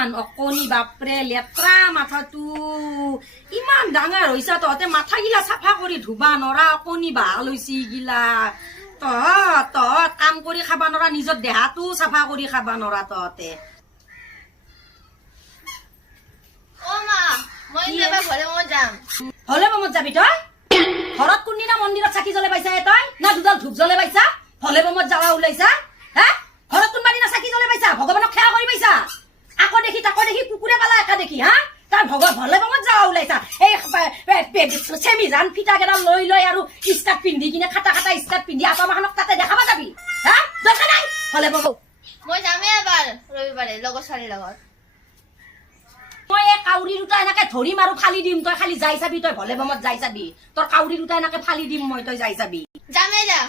ইমান অকনি বাপৰে লেত্ৰা মাথাটো ইমান ডাঙৰ হৈছা তহঁতে মাথা গিলা চাফা কৰি ধুবা নৰা অকনি ভাল হৈছে গিলা তহঁত কাম কৰি খাবা নৰা নিজৰ দেহাটো চাফা কৰি খাবা নৰা তহঁতে হলে বমত যাবি তই ঘৰত কোনদিনা মন্দিৰত চাকি জ্বলে পাইছা তই না দুডাল ধূপ জ্বলে পাইছা হলে বমত যাবা ওলাইছা হে ঘৰত কোনবা দিনা চাকি জ্বলে পাইছা ভগৱানক সেৱা কৰি পাইছা আকৌ দেখি তাকো দেখি কুকুৰে পালা একা দেখি হা তাৰ ভগৱান হলে বমত যাবা ওলাইছা এই চেমি জান ফিটা কেইটা লৈ লৈ আৰু স্কাৰ্ট পিন্ধি কিনে খাটা খাটা স্কাৰ্ট পিন্ধি আপাৰ মাহনক তাতে দেখাবা যাবি হা দৰকাৰ নাই হলে বম মই যামেই এবাৰ ৰবিবাৰে লগৰ ছোৱালীৰ লগত মই এই কাউৰী দুটা এনেকে ধৰিম আৰু ফালি দিম তই খালি যাই চাবি তই ভলে বমত যাই চাবি তোৰ কাউৰী দুটা এনেকে ফালি দিম মই তই যাই চাবি যামেই যা